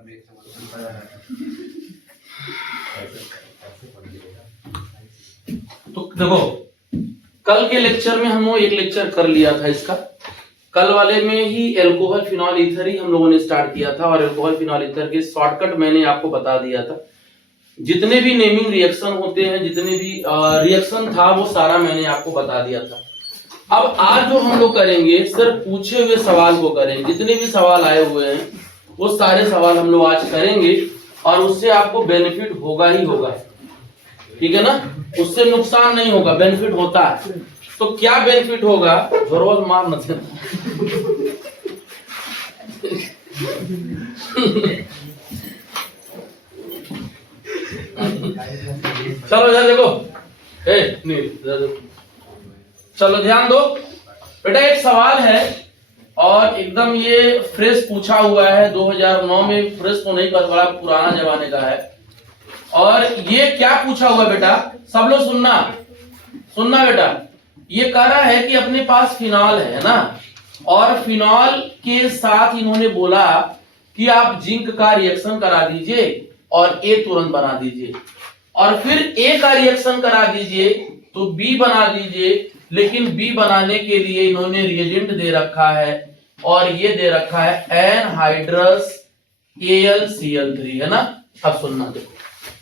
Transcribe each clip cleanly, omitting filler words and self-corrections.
तो देखो, कल के लेक्चर में हम एक लेक्चर कर लिया था इसका। कल वाले में ही एल्कोहल फिनॉल ईथर ही हम लोगों ने स्टार्ट किया था और एल्कोहल फिनॉल ईथर के शॉर्टकट मैंने आपको बता दिया था। जितने भी नेमिंग रिएक्शन होते हैं, जितने भी रिएक्शन था, वो सारा मैंने आपको बता दिया था। अब आज जो हम लोग करेंगे सिर्फ पूछे हुए सवाल को करेंगे। जितने भी सवाल आए हुए हैं वो सारे सवाल हम लोग आज करेंगे और उससे आपको बेनिफिट होगा ही होगा, ठीक है ना। उससे नुकसान नहीं होगा, बेनिफिट होता है। तो क्या बेनिफिट होगा, जरूर मार मत चलो इधर देखो, चलो ध्यान दो बेटा। एक सवाल है और एकदम ये फ्रेश पूछा हुआ है, 2009 में। फ्रेश तो नहीं, बड़ा पुराना जमाने का है। और ये क्या पूछा हुआ बेटा, सब लोग सुनना बेटा। ये कह रहा है कि अपने पास फिनॉल है ना, और फिनॉल के साथ इन्होंने बोला कि आप जिंक का रिएक्शन करा दीजिए और ए तुरंत बना दीजिए, और फिर ए का रिएक्शन करा दीजिए तो बी बना दीजिए। लेकिन बी बनाने के लिए इन्होंने रिएजेंट दे रखा है और ये दे रखा है एनहाइड्रस AlCl3, है ना। अब सुनना, देखो,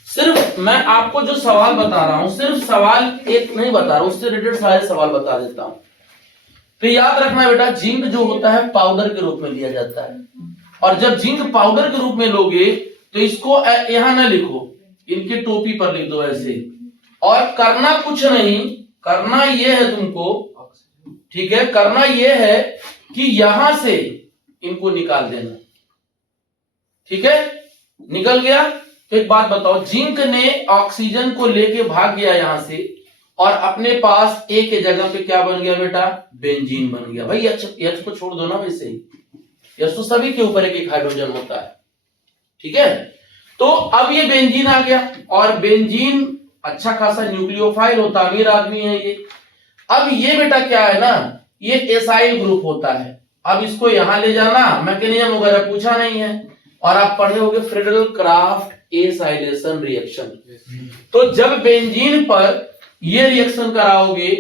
सिर्फ मैं आपको जो सवाल बता रहा हूं, सिर्फ सवाल एक नहीं बता रहा हूं, उससे रिलेटेड सारे सवाल बता देता हूं। तो याद रखना बेटा, जिंक जो होता है पाउडर के रूप में लिया जाता है, और जब जिंक पाउडर के रूप में लोगे तो इसको यहां ना लिखो, इनके टोपी पर लिख दो ऐसे। और करना कुछ नहीं, करना ये है तुमको, ठीक है, करना ये है कि यहां से इनको निकाल देना, ठीक है। निकल गया तो एक बात बताओ, जिंक ने ऑक्सीजन को लेके भाग गया यहां से और अपने पास ए के जगह पे क्या बन गया बेटा, बेंजीन बन गया। भाई एच को छोड़ दो ना, वैसे ही एच तो सभी के ऊपर एक हाइड्रोजन होता है, ठीक है। तो अब ये बेंजीन आ गया, और बेंजीन अच्छा खासा न्यूक्लियोफाइल होता, अमीर आदमी है ये। अब ये बेटा क्या है ना, ये एसाइल ग्रुप होता है। अब इसको यहां ले जाना, मैकेनिज्म वगैरह पूछा नहीं है, और आप पढ़े होंगे फ्रीडल क्राफ्ट एसाइलेशन रिएक्शन। तो जब बेंजीन पर ये रिएक्शन कराओगे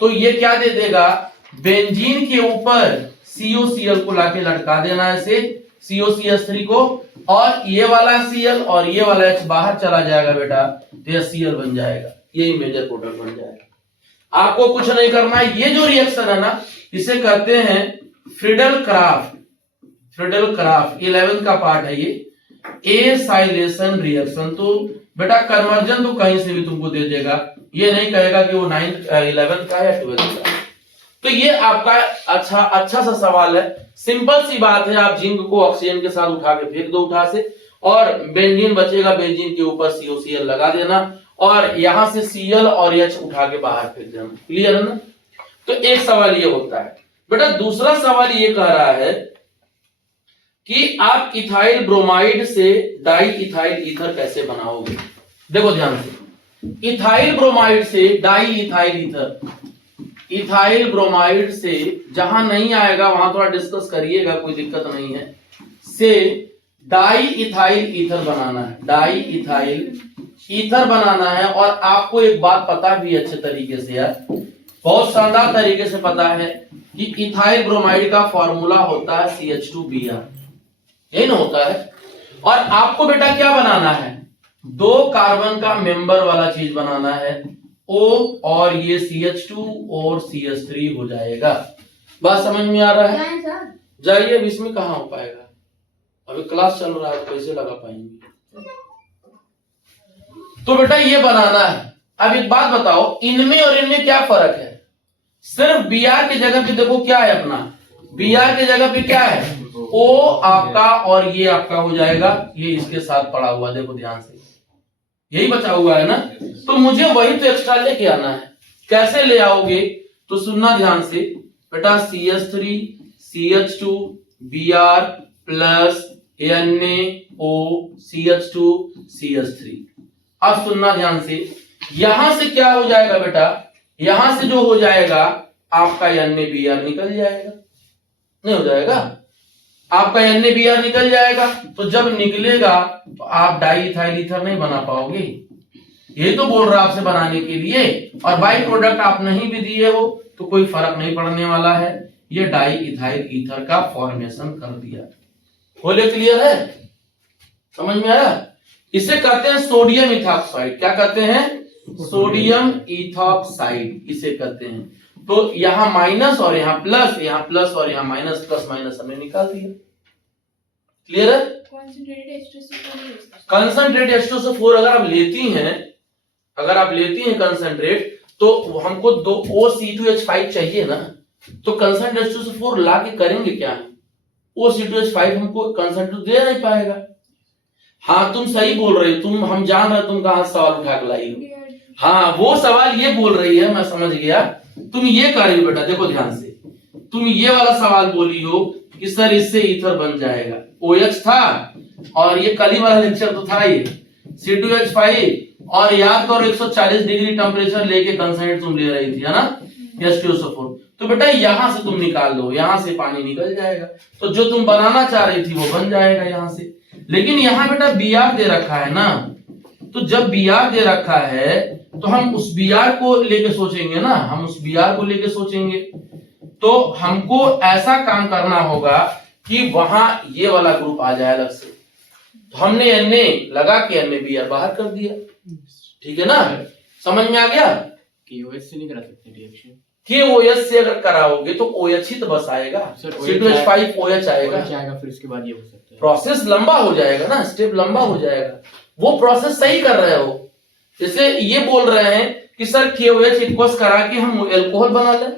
तो ये क्या दे देगा, बेंजीन के ऊपर COCl को लाके लटका देना ऐसे, COCH3 को, और ये वाला Cl और ये वाला H बाहर चला जाएगा बेटा, तो ये Cl बन जाएगा, यही मेजर प्रोडक्ट बन जाएगा। आपको कुछ नहीं करना है। ये जो रिएक्शन है ना, इसे कहते हैं फ्रीडल क्राफ्ट 11th का पार्ट है ये, एसाइलेशन रिएक्शन। तो बेटा कन्वर्जन तो कहीं से भी तुमको दे देगा, ये नहीं कहेगा कि वो 11th का या 12th का। तो ये आपका अच्छा सा सवाल है, सिंपल सी बात है। आप जिंक को ऑक्सीजन के साथ उठा के फेंक दो उठा से, और बेंजीन बचेगा, बेंजीन के ऊपर COCl लगा देना, और यहां से Cl और H उठा के बाहर फेंक देना। क्लियर है ना। तो एक सवाल ये होता है बेटा। दूसरा सवाल ये कह रहा है कि आप इथाइल ब्रोमाइड से डाई इथाइल ईथर कैसे बनाओगे। देखो ध्यान से, इथाइल ब्रोमाइड से di ethyl ether, ethyl bromide से जहां नहीं आएगा वहां थोड़ा डिस्कस करिएगा, कोई दिक्कत नहीं है, से डाई इथाइल ईथर बनाना है, डाई इथाइल ईथर बनाना है। और आपको एक बात पता भी अच्छे तरीके से यार, बहुत शानदार तरीके से पता है कि इथाइल ब्रोमाइड का फॉर्मूला होता है CH2Br, यही ना होता है। और आपको बेटा क्या बनाना है, 2 कार्बन का मेंबर वाला चीज बनाना है, O, और ये CH2 और CH3 हो जाएगा। बात समझ में आ रहा है? जाइए, अब इसमें कहाँ हो पाएगा, अभी क्लास चल रहा है, कैसे लगा पाएंगे। तो बेटा ये बनाना है। अब एक बात बताओ, इनमें और इनमें क्या फर्क है। सिर्फ Br की जगह पे देखो क्या है, अपना Br की जगह पे क्या है, O आपका, और ये आपका हो जाएगा, ये इसके साथ पड़ा हुआ, देखो ध्यान से, यही बचा हुआ है ना। तो मुझे वही तो एक्स्ट्रा लेके आना है। कैसे ले आओगे, तो सुनना ध्यान से बेटा, CH3 CH2 Br plus NaO CH2 CH3। अब सुनना ध्यान से, यहां से क्या हो जाएगा बेटा, यहां से जो हो जाएगा आपका NaBr निकल जाएगा, नहीं हो जाएगा। आपका NaBr निकल जाएगा। तो जब निकलेगा तो आप डाई इथाइल ईथर नहीं बना पाओगे, ये तो बोल रहा आपसे बनाने के लिए, और बाई प्रोडक्ट आप नहीं भी दिए हो तो कोई फर्क नहीं पड़ने वाला है, ये डाई इथाइल ईथर का फॉर्मेशन कर दिया। बोले क्लियर है, समझ में आया? इसे कहते हैं सोडियम इथॉक्साइड। क्या कहते हैं? सोडियम इथॉक्साइड इसे कहते हैं। तो यहां माइनस और यहां प्लस, यहां प्लस और यहां माइनस, प्लस माइनस हमने निकाल दिया। क्लियर है? कंसंट्रेट H2SO4 अगर आप लेती हैं, अगर आप लेती हैं कंसंट्रेट, तो हमको दो OC2H5 चाहिए ना, तो कंसंट्रेट H2SO4 ला के करेंगे क्या? OC2H5 हमको कंसंट्रेट दे नहीं पाएगा। हाँ तुम सही बोल रहे हो, तुम, हम जान रहे तुम कहां सवाल उठा के लाई हो। हाँ वो सवाल ये बोल रही है, मैं समझ गया। तुम ये कर रही हो बेटा, देखो ध्यान से, तुम ये वाला सवाल बोली हो कि सर इससे ईथर बन जाएगा। OH था और ये कल ही वाला लेक्चर तो था ये C2H5, और याद करो 140 डिग्री टेम्परेचर लेके कंसंट्रेट तुम ले रही थी, है ना, H2SO4। तो बेटा यहां से तुम निकाल दो, यहां से पानी निकल जाएगा, तो जो तुम बनाना चाह रही थी वो बन जाएगा यहां से। लेकिन यहां बेटा Br दे रखा है ना, तो जब Br दे रखा है तो हम उस Br को लेके सोचेंगे ना, हम उस Br को लेके सोचेंगे, तो हमको ऐसा काम करना होगा कि वहां ये वाला ग्रुप आ जाए अलग से। तो हमने Na लगा के NaBr बाहर कर दिया, ठीक है ना, समझ में आ गया? KOH से नहीं करा सकते रिएक्शन? KOH से अगर कराओगे तो OH ही तो बस आएगा, C2H5 OH आएगा, फिर उसके बाद ये हो सकता है। प्रोसेस लंबा हो जाएगा ना, स्टेप लंबा हो जाएगा। वो प्रोसेस सही कर रहे हो, जैसे ये बोल रहे हैं कि सर KOH इक्वस करा के हम एल्कोहल बना लें,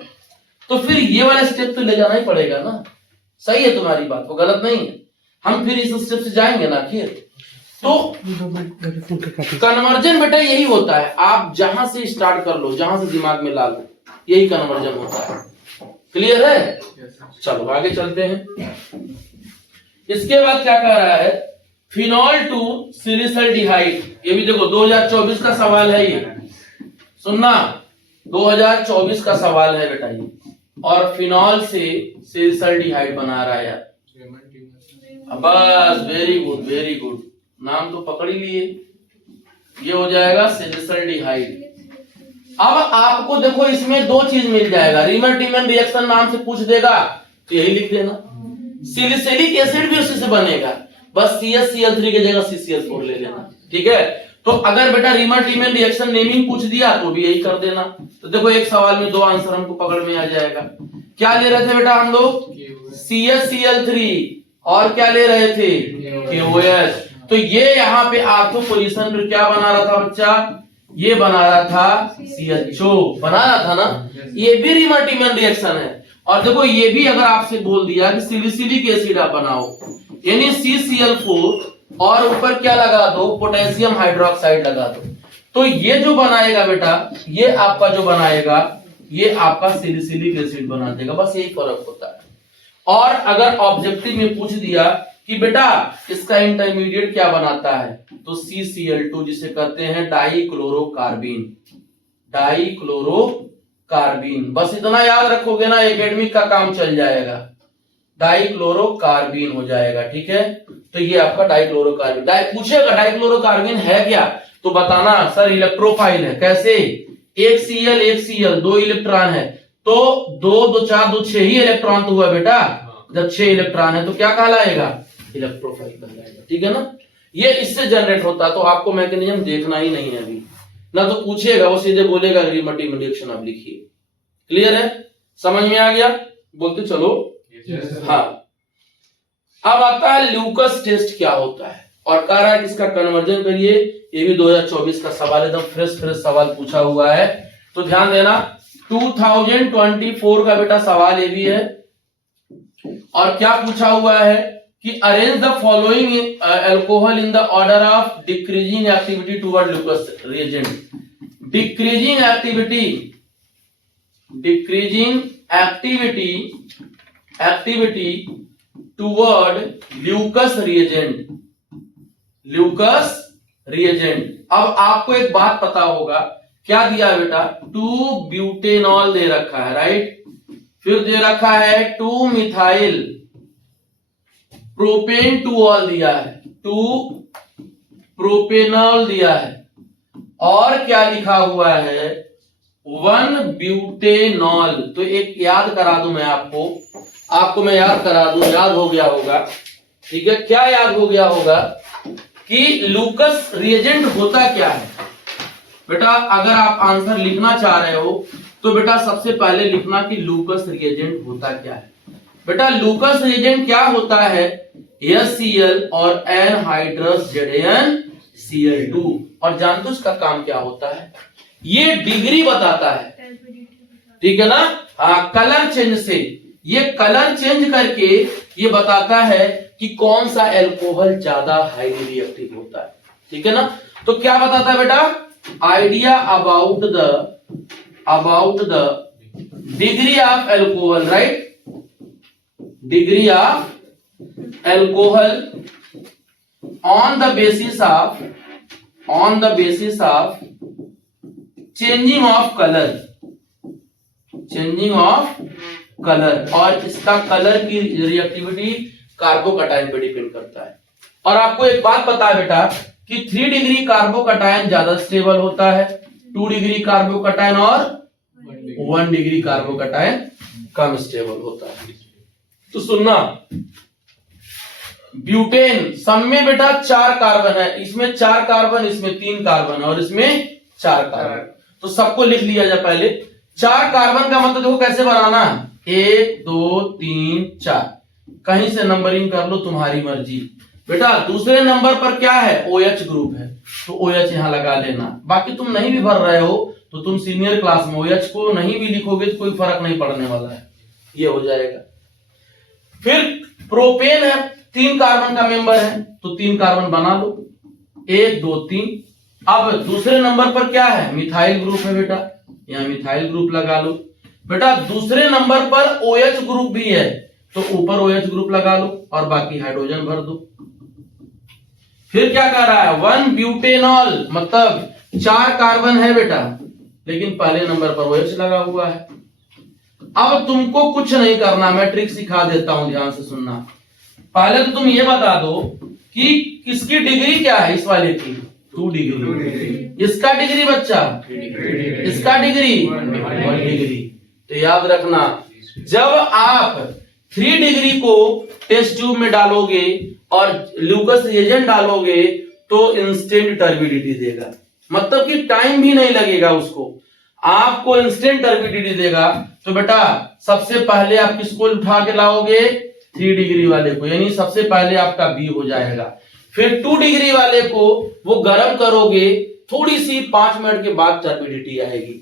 तो फिर ये वाला स्टेप तो ले जाना ही पड़ेगा ना। सही है तुम्हारी बात, वो गलत नहीं है, हम फिर इस स्टेप से जाएंगे ना फिर। तो कन्वर्जन बेटा यही होता है, आप जहां से स्टार्ट कर लो, जहां से दिमाग में ला लो, यही कन्वर्जन होता है। क्लियर है? चलो आगे चलते हैं। इसके बाद क्या कह रहा है? Phenol to salicylaldehyde. ये भी देखो 2024 का सवाल है, ये सुनना, 2024 का सवाल है बेटा ये, और फिनॉल से सिलिसल्डिहाइड बना रहा है यार। बस वेरी गुड वेरी गुड, नाम तो पकड़ ही लिए, ये हो जाएगा सिलिसल्डिहाइड। अब आपको देखो इसमें दो चीज मिल जाएगा, रीमन टीमन रिएक्शन नाम से पूछ देगा तो यही लिख देना, सिलिसिलिक एसिड भी उसी से बनेगा, बस CsCl3 की जगह CCl4 ले लेना, ठीक है। तो अगर बेटा रीमन टीमन रिएक्शन नेमिंग पूछ दिया तो भी यही कर देना। तो देखो एक सवाल में दो आंसर हमको पकड़ में आ जाएगा। क्या ले रहे थे बेटा हम लोग? CsCl3, और क्या ले रहे थे? KOH। तो ये यहाँ पे आर्थो पोजीशन पर क्या बना रहा था बच्चा? ये बना रहा था CHO, बना रहा था ना, ये भी रीमन टीमन रिएक्शन है। और देखो ये भी अगर आपसे बोल दिया कि सिलिसिलिक एसिड आप बनाओ, यानी CCl4 और ऊपर क्या लगा दो? पोटेशियम हाइड्रोक्साइड लगा दो, तो ये जो बनाएगा बेटा, ये आपका जो बनाएगा, ये आपका सिलिसिलिक एसिड बना देगा, बस यही फर्क होता है। और अगर ऑब्जेक्टिव में पूछ दिया कि बेटा इसका इंटरमीडिएट क्या बनाता है, तो CCl2 जिसे कहते हैं डाइक्लोरोकार्बीन, डाइक्लोरोकार्बीन, बस इतना याद रखोगे ना, एकेडमिक का काम चल जाएगा, डाइक्लोरोकार्बीन हो जाएगा, ठीक है। तो ये आपका डाइक्लोरोकार्बीन, पूछेगा डाइक्लोरोकार्बीन है क्या, तो बताना सर इलेक्ट्रोफाइल है। कैसे? एक Cl 2 इलेक्ट्रॉन है, तो 2 2 4 2 6 ही इलेक्ट्रॉन तो हुआ बेटा, जब 6 इलेक्ट्रॉन है तो क्या कहलाएगा? इलेक्ट्रोफाइल कहलाएगा, ठीक है ना। ये इससे जनरेट होता, तो आपको मैकेनिज्म देखना ही नहीं है अभी ना, तो पूछेगा वो सीधे बोलेगा रीमन टीमन रिएक्शन आप लिखिए। क्लियर है? समझ में आ गया? बोलते चलो। हाँ, अब आता है ल्यूकस टेस्ट क्या होता है, और कह रहा है कि इसका कन्वर्जन करिए। ये भी 2024 का सवाल, एकदम फ्रेश सवाल पूछा हुआ है, तो ध्यान देना। 2024 का बेटा सवाल ये भी है, और क्या पूछा हुआ है कि arrange the following alcohol in the order of decreasing activity toward Lucas reagent. Decreasing activity toward Lucas reagent. अब आपको एक बात पता होगा, क्या दिया है बेटा? 2 ब्यूटेनॉल दे रखा है, राइट, फिर दे रखा है 2 मिथाइल प्रोपेन टू ऑल दिया है, टू प्रोपेनॉल दिया है, और क्या लिखा हुआ है 1 ब्यूटेनॉल। तो एक याद करा दूं मैं आपको मैं याद करा दूं, याद हो गया होगा, ठीक है। क्या याद हो गया होगा कि लूकस रिएजेंट होता क्या है बेटा। अगर आप आंसर लिखना चाह रहे हो तो बेटा सबसे पहले लिखना कि लूकस रिएजेंट होता क्या है। बेटा लूकस रिएजेंट क्या होता है, HCl और एनहाइड्रस ZnCl2। और जानते हो इसका काम क्या होता है, ये डिग्री बताता है, ठीक है ना। कलर चेंज से, ये कलर चेंज करके ये बताता है कि कौन सा एल्कोहल ज्यादा हाईली रिएक्टिव होता है, ठीक है ना। तो क्या बताता है बेटा, idea about the degree of alcohol, right, degree of alcohol on the basis of changing of colour, और इसका कलर की रिएक्टिविटी कार्बोकटायन पे डिपेंड करता है। और आपको एक बात पता है बेटा कि 3 डिग्री कार्बोकटायन ज्यादा स्टेबल होता है, 2 डिग्री कार्बोकटायन और 1 डिग्री कार्बोकटायन कम स्टेबल होता है। तो सुनना, ब्यूटेन सब में बेटा 4 कार्बन है, इसमें 4 कार्बन, इसमें 3 कार्बन और इसमें 4 कार्बन। तो सबको लिख लिया जाए पहले। 4 कार्बन का मतलब देखो कैसे बनाना, 1 2 3 4, कहीं से नंबरिंग कर लो, तुम्हारी मर्जी बेटा। दूसरे नंबर पर क्या है, OH ग्रुप है, तो OH यहां लगा लेना। बाकी तुम नहीं भी भर रहे हो तो तुम सीनियर क्लास में OH को नहीं भी लिखोगे तो कोई फर्क नहीं पड़ने वाला है, ये हो जाएगा। फिर प्रोपेन है, 3 कार्बन का मेंबर है, तो 3 कार्बन बना लो, 1 2 3। अब दूसरे नंबर पर क्या है, मिथाइल ग्रुप है बेटा, यहां मिथाइल ग्रुप लगा लो बेटा। दूसरे नंबर पर OH ग्रुप भी है, तो ऊपर OH ग्रुप लगा लो और बाकी हाइड्रोजन भर दो। फिर क्या कर रहा है, 1 ब्यूटेनॉल, मतलब 4 कार्बन है बेटा, लेकिन पहले नंबर पर OH लगा हुआ है। अब तुमको कुछ नहीं करना, मैं ट्रिक सिखा देता हूं, ध्यान से सुनना। पहले तो तुम ये बता दो कि किसकी डिग्री क्या है, इस वाले की 2 डिग्री, इसका डिग्री बच्चा, इसका डिग्री 1 डिग्री। तो याद रखना, जब आप 3 डिग्री को टेस्ट ट्यूब में डालोगे और लूकस रिएजेंट डालोगे तो इंस्टेंट टर्बिडिटी देगा, मतलब कि टाइम भी नहीं लगेगा उसको, आपको इंस्टेंट टर्बिडिटी देगा। तो बेटा सबसे पहले आप किसको उठा के लाओगे, 3 डिग्री वाले को, यानी सबसे पहले आपका B हो जाएगा। फिर 2 डिग्री वाले को वो गर्म करोगे, थोड़ी सी 5 मिनट के बाद टर्बिडिटी आएगी,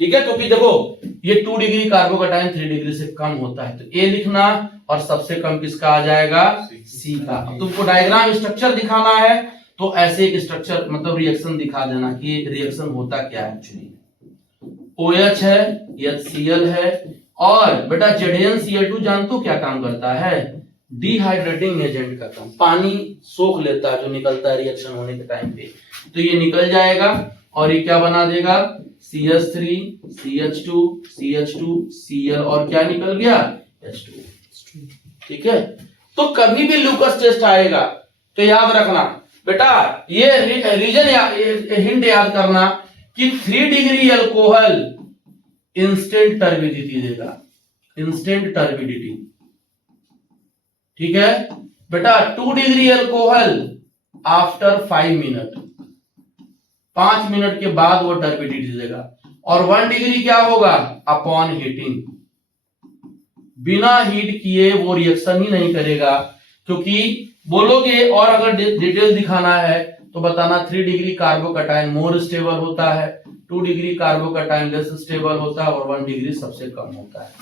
ठीक है। क्योंकि देखो ये 2 डिग्री कार्बोकटायन 3 डिग्री से कम होता है, तो A लिखना, और सबसे कम किसका आ जाएगा, C का। अब तुमको डायग्राम स्ट्रक्चर दिखाना है तो ऐसे एक स्ट्रक्चर मतलब रिएक्शन दिखा देना कि रिएक्शन होता क्या है। एक्चुअली OH है, HCl है, और बेटा ZnCl2 जानते हो क्या काम करता है, डिहाइड्रेटिंग एजेंट का काम, पानी सोख लेता है जो निकलता है रिएक्शन होने के टाइम पे, तो ये निकल जाएगा और ये क्या बना देगा, CH3 CH2 CH2 Cl, और क्या निकल गया, H2, ठीक है। तो कभी भी लूकस टेस्ट आएगा तो याद रखना बेटा, ये रीजन हिंट याद करना कि 3 डिग्री अल्कोहल इंस्टेंट टर्बिडिटी देगा, इंस्टेंट टर्बिडिटी, ठीक है बेटा। 2 degree alcohol after 5 minute, 5 minute के बाद वो टर्बिडिटी देगा। और 1 डिग्री क्या होगा, अपॉन हीटिंग, बिना हीट किए वो रिएक्शन ही नहीं करेगा, क्योंकि बोलोगे और अगर डिटेल दिखाना है तो बताना 3 डिग्री कार्बोकटायन मोर स्टेबल होता है, 2 डिग्री कार्बोकटायन लेस स्टेबल होता है, और 1 डिग्री सबसे कम होता है।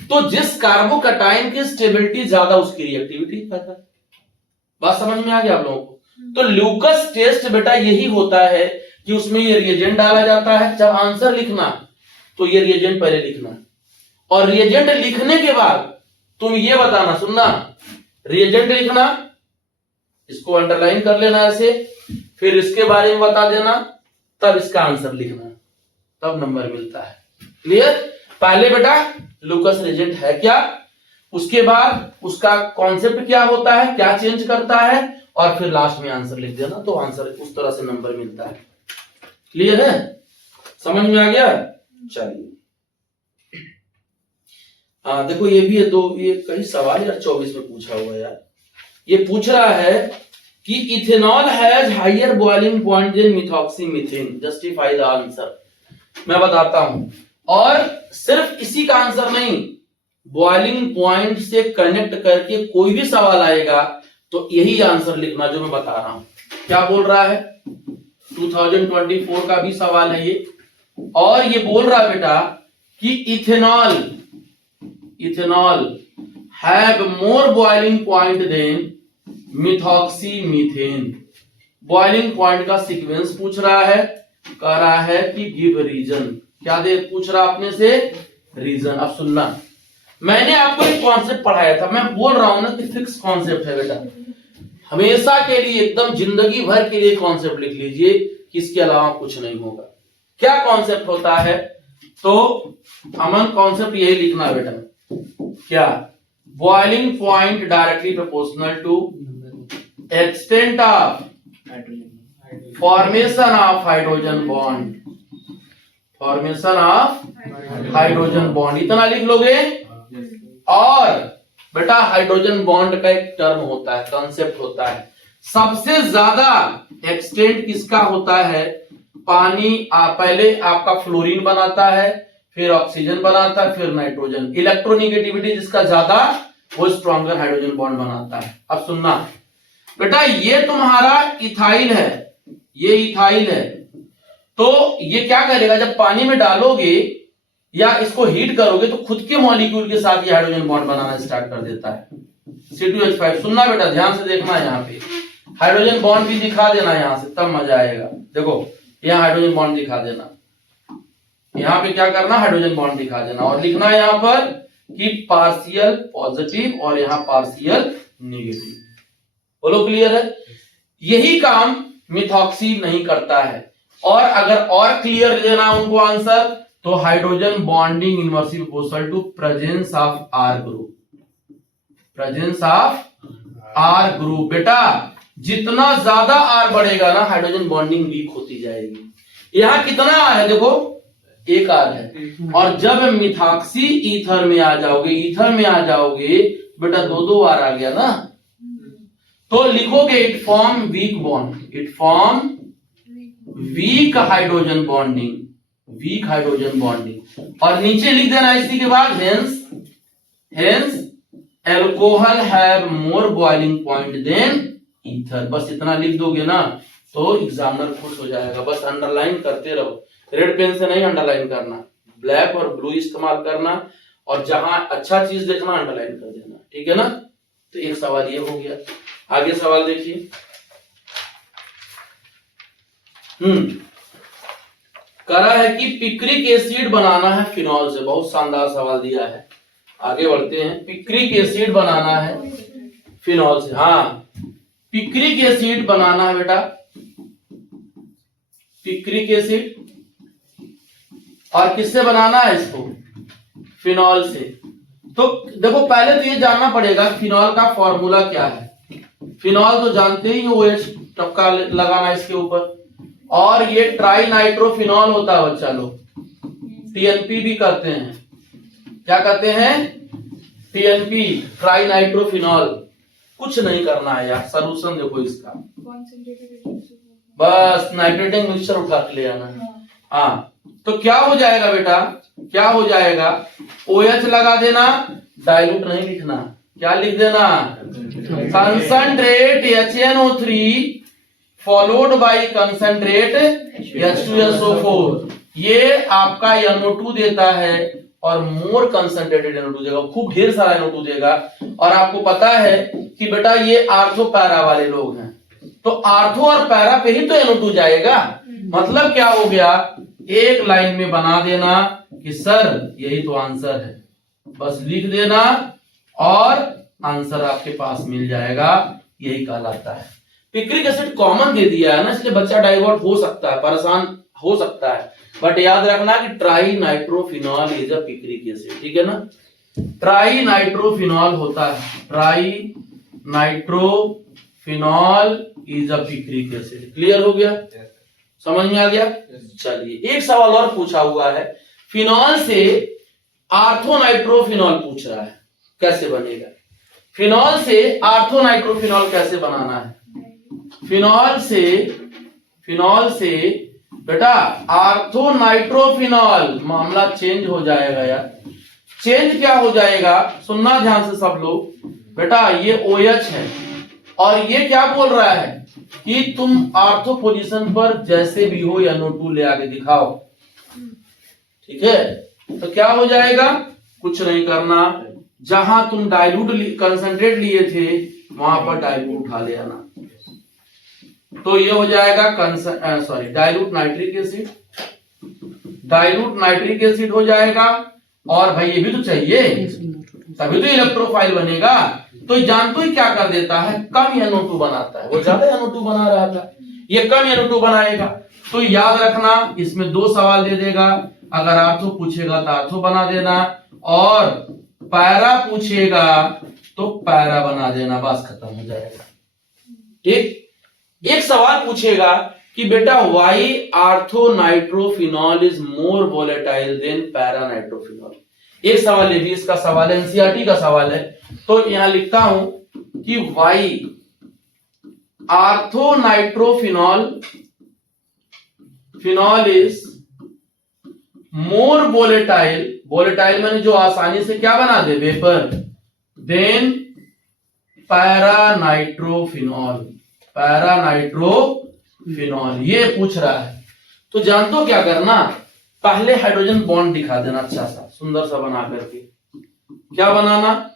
तो जिस कार्बोकटायन की स्टेबिलिटी ज्यादा उसकी रिएक्टिविटी ज्यादा। बात समझ में आ गया आप लोगों को। तो लूकस टेस्ट बेटा यही होता है कि उसमें ये रिएजेंट डाला जाता है। जब आंसर लिखना तो ये रिएजेंट पहले लिखना, और रिएजेंट लिखने के बाद तुम ये बताना, सुनना, रिएजेंट लिखना, इसको अंडरलाइन कर लेना ऐसे, फिर इसके बारे में बता देना, तब इसका आंसर लिखना, तब नंबर मिलता है। क्लियर। पहले बेटा लूकस रिएजेंट है क्या, उसके बाद उसका कॉन्सेप्ट क्या होता है, क्या चेंज करता है, और फिर लास्ट में आंसर लिख देना, तो आंसर उस तरह से नंबर मिलता है। क्लियर है, समझ में आ गया? चलिए हाँ देखो ये भी है, दो ये कई सवाल यार 24 में पूछा हुआ है यार। ये पूछ रहा है कि ethanol has higher boiling point than methoxymethane, justify the answer. मैं बताता हूं, और सिर्फ इसी का आंसर नहीं, बॉइलिंग पॉइंट से कनेक्ट करके कोई भी सवाल आएगा तो यही आंसर लिखना जो मैं बता रहा हूं। क्या बोल रहा है, 2024 का भी सवाल है ये, और ये बोल रहा है बेटा कि ethanol have more boiling point than methoxymethane. Boiling point का सीक्वेंस पूछ रहा है, कह रहा है कि गिव रीजन। क्या दे पूछ रहा अपने से, रीजन। अब सुनना, मैंने आपको एक कॉन्सेप्ट पढ़ाया था, मैं बोल रहा हूं ना कि फिक्स कॉन्सेप्ट है बेटा, हमेशा के लिए एकदम जिंदगी भर के लिए कॉन्सेप्ट लिख लीजिए कि इसके अलावा कुछ नहीं होगा। क्या कॉन्सेप्ट होता है, तो अमन कॉन्सेप्ट यही लिखना बेटा, क्या, boiling point directly proportional to extent of formation of hydrogen bond, formation of hydrogen bond, इतना लिख लोगे। और बेटा हाइड्रोजन बॉन्ड का एक टर्म होता है, कॉन्सेप्ट होता है, सबसे ज्यादा एक्सटेंट किसका होता है, पानी पहले आपका फ्लोरीन बनाता है, फिर ऑक्सीजन बनाता है, फिर नाइट्रोजन। इलेक्ट्रोनिगेटिविटी जिसका ज्यादा वो स्ट्रॉन्गर हाइड्रोजन बॉन्ड बनाता है। अब सुनना बेटा, ये तुम्हारा इथाइल है, ये इथाइल है, तो ये क्या करेगा, जब पानी में डालोगे या इसको हीट करोगे तो खुद के मॉलिक्यूल के साथ ये हाइड्रोजन बॉन्ड बनाना स्टार्ट कर देता है, C2H5। सुनना बेटा, ध्यान से देखना, यहाँ पे हाइड्रोजन बॉन्ड भी दिखा देना यहाँ से, तब मजा आएगा। देखो यहाँ हाइड्रोजन बॉन्ड दिखा देना, यहाँ पे क्या करना, हाइड्रोजन बॉन्ड दिखा देना, और लिखना है यहाँ पर कि पार्शियल पॉजिटिव और यहाँ पार्शियल नेगेटिव। बोलो क्लियर है? यही काम मिथॉक्सी नहीं करता है। और अगर और क्लियर देना उनको आंसर, तो hydrogen bonding inversely proportional to presence of R group, presence of R group. बेटा जितना ज्यादा आर बढ़ेगा ना, हाइड्रोजन बॉन्डिंग वीक होती जाएगी। यहाँ कितना आर है, देखो एक आर है, और जब मिथॉक्सी ईथर में आ जाओगे, ईथर में आ जाओगे बेटा, दो आर आ गया ना, तो लिखोगे it form weak bond, it form weak hydrogen bonding, weak hydrogen bonding. और नीचे लिख देना इसी के बाद hence alcohol have more boiling point than ether. बस इतना लिख दोगे ना तो एग्जामिनर खुश हो जाएगा। बस अंडरलाइन करते रहो, रेड पेन से नहीं अंडरलाइन करना, ब्लैक और ब्लू इस्तेमाल करना, और जहां अच्छा चीज देखना अंडरलाइन कर देना, ठीक है ना। तो एक सवाल ये हो गया। आगे सवाल देखिए, करा है कि पिक्रिक एसिड बनाना है फिनॉल से। बहुत शानदार सवाल दिया है, आगे बढ़ते हैं। पिक्रिक एसिड बनाना है फिनॉल से, हाँ पिक्रिक एसिड बनाना है बेटा, पिक्रिक एसिड, और किससे बनाना है इसको, फिनॉल से। तो देखो पहले तो ये जानना पड़ेगा फिनॉल का फॉर्मूला क्या है। फिनॉल तो जानते ही हो, OH टपका लगाना इसके ऊपर, और ये ट्राई नाइट्रोफिनॉल होता है बच्चा लोग, TNP भी करते हैं। क्या कहते हैं, TNP, ट्राई नाइट्रोफिनॉल। कुछ नहीं करना है यार, सॉल्यूशन देखो इसका, बस नाइट्रेटिंग मिक्सचर उठा के ले आना है। हाँ तो क्या हो जाएगा बेटा, क्या हो जाएगा, OH लगा देना, डाइल्यूट नहीं लिखना, क्या लिख देना, concentrate HNO3 followed by concentrate H2SO4। ये आपका NO2 देता है और मोर कंसंट्रेटेड NO2 देगा, खूब ढेर सारा NO2 देगा। और आपको पता है कि बेटा ये आर्थो पैरा वाले लोग हैं, तो आर्थो और पैरा पे ही तो NO2 जाएगा। मतलब क्या हो गया, एक लाइन में बना देना कि सर यही तो आंसर है, बस लिख देना और आंसर आपके पास मिल जाएगा, यही कहलाता है। पिक्रिक एसिड कॉमन दे दिया है ना, इसलिए बच्चा डाइवर्ट हो सकता है, परेशान हो सकता है, बट याद रखना कि try nitrophenol is a picric acid, ठीक है ना। ट्राई नाइट्रोफिनॉल होता है, try nitrophenol is a picric acid. Clear हो गया? समझ में आ गया? चलिए एक सवाल और पूछा हुआ है, फिनॉल से आर्थोनाइट्रोफिनॉल पूछ रहा है, कैसे बनेगा? फिनॉल से आर्थोनाइट्रोफिनॉल कैसे बनाना है? फिनॉल से बेटा आर्थोनाइट्रोफिनॉल, मामला चेंज हो जाएगा यार। चेंज क्या हो जाएगा? सुनना ध्यान से सब लोग। बेटा ये OH है और ये क्या बोल रहा है कि तुम आर्थो पोजीशन पर जैसे भी हो NO2 ले आके दिखाओ। ठीक है, तो क्या हो जाएगा? कुछ नहीं करना, जहां तुम डाइल्यूट कंसंट्रेट लिए थे वहां पर डाइल्यूट उठा ले आना, तो ये हो जाएगा dilute nitric acid, dilute nitric acid हो जाएगा। और भाई ये भी तो चाहिए, तभी तो इलेक्ट्रोफाइल बनेगा। तो जानते ही क्या कर देता है, कम NO2 बनाता है। वो ज्यादा NO2 बना रहा था, ये कम NO2 बनाएगा। तो याद रखना, इसमें 2 सवाल दे देगा। अगर आर्थो पूछेगा तो आर्थो बना देना, और पैरा पूछेगा तो पैरा बना देना, बस खत्म हो जाएगा। ठीक, एक सवाल पूछेगा कि बेटा why orthonitrophenol is more volatile than paranitrophenol. एक सवाल ये भी इसका सवाल है, एनसीईआरटी का सवाल है। तो यहां लिखता हूं कि why orthonitrophenol is more volatile, volatile मैंने जो आसानी से क्या बना दे, वेपर, देन पैरानाइट्रोफिनॉल, ये पूछ रहा है। तो जानते हो क्या करना, पहले हाइड्रोजन बॉन्ड दिखा देना, अच्छा सा सुंदर सा बना करके। क्या बनाना,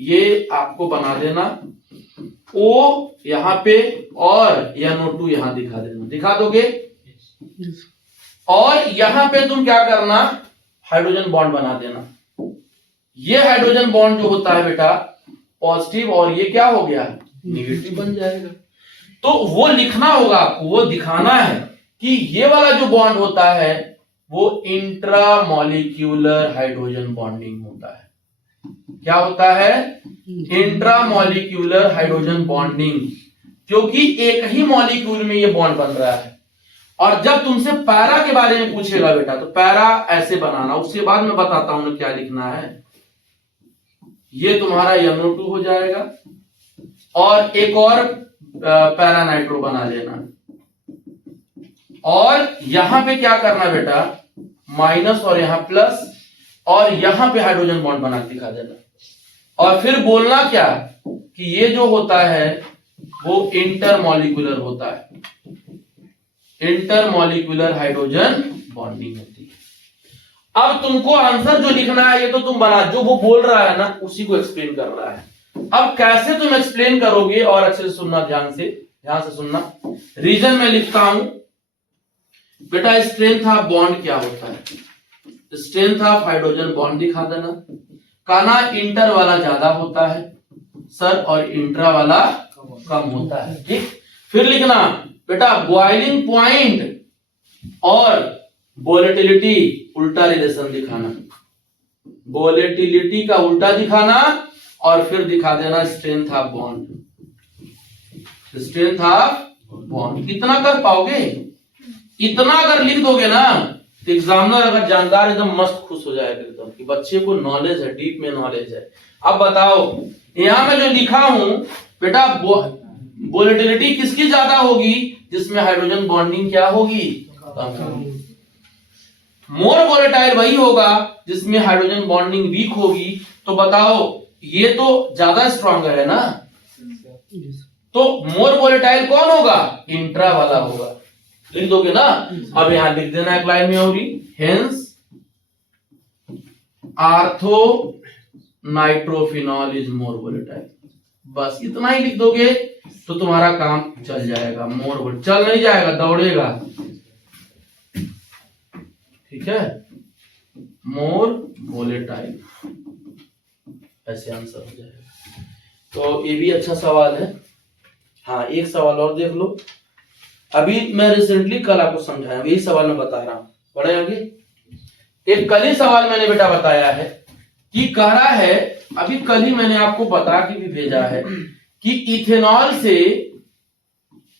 ये आपको बना देना O यहां पे और NO2 यहां दिखा देना, दिखा दोगे। और यहां पे तुम क्या करना, हाइड्रोजन बॉन्ड बना देना। ये हाइड्रोजन बॉन्ड जो होता है बेटा पॉजिटिव, और ये क्या हो गया, नेगेटिव बन जाएगा। तो वो लिखना होगा आपको, वो दिखाना है कि ये वाला जो बॉन्ड होता है वो इंट्रामॉलिक्यूलर हाइड्रोजन बॉन्डिंग होता है। क्या होता है? इंट्रामॉलिक्यूलर हाइड्रोजन बॉन्डिंग, क्योंकि एक ही मॉलिक्यूल में ये बॉन्ड बन रहा है। और जब तुमसे पैरा के बारे में पूछेगा बेटा, तो पैरा ऐसे बनाना, उसके बाद मैं बताता हूं ना क्या लिखना है। ये तुम्हारा NO2 हो जाएगा, और एक और पैरानाइट्रो बना लेना, और यहां पे क्या करना बेटा, माइनस और यहां प्लस, और यहां पे हाइड्रोजन बॉन्ड बना दिखा देना। और फिर बोलना क्या कि ये जो होता है वो इंटरमॉलिक्यूलर होता है, इंटरमॉलिक्यूलर हाइड्रोजन बॉन्डिंग होती है। अब तुमको आंसर जो लिखना है ये तो तुम बना, जो वो बोल रहा है ना उसी को एक्सप्लेन कर रहा है। अब कैसे तुम एक्सप्लेन करोगे, और अच्छे से सुनना, ध्यान से सुनना। रीजन में लिखता हूं बेटा, स्ट्रेंथ ऑफ बॉन्ड क्या होता है, स्ट्रेंथ ऑफ हाइड्रोजन बॉन्ड दिखा देना। कहना इंटर वाला ज्यादा होता है सर, और इंट्रा वाला कम होता है। ठीक, फिर लिखना बेटा बॉइलिंग पॉइंट और वोलेटिलिटी उल्टा रिलेशन दिखाना, वोलेटिलिटी का उल्टा दिखाना, और फिर दिखा देना strength of bond, strength of bond. कितना कर पाओगे, इतना अगर लिख दोगे ना तो एग्जामिनर अगर जानकार एकदम मस्त खुश हो जाएगा एकदम कि बच्चे को नॉलेज है, डीप में नॉलेज है। अब बताओ यहां मैं जो लिखा हूं बेटा, वोलेटिलिटी किसकी ज्यादा होगी, जिसमें हाइड्रोजन बॉन्डिंग क्या होगी, कम होगी। मोर वोलेटाइल वही होगा जिसमें हाइड्रोजन बॉन्डिंग वीक होगी। तो बताओ ये तो ज्यादा स्ट्रॉन्गर है ना, तो मोर वोलेटाइल कौन होगा, इंट्रा वाला होगा। लिख दोगे ना। अब यहां लिख देना एक लाइन में होगी, hence ortho nitrophenol is more volatile. बस इतना ही लिख दोगे तो तुम्हारा काम चल जाएगा। मोर वोलेटाइल चल नहीं जाएगा, दौड़ेगा। ठीक है, मोर वोलेटाइल, ऐसे आंसर हो जाएगा। तो ये भी अच्छा सवाल है। हाँ, एक सवाल और देख लो। अभी मैं रिसेंटली कल आपको समझाया, यही सवाल मैं बता रहा हूं। पढ़े आगे, एक कल ही सवाल मैंने बेटा बताया है कि कह रहा है, अभी कल ही मैंने आपको बता के भी भेजा है कि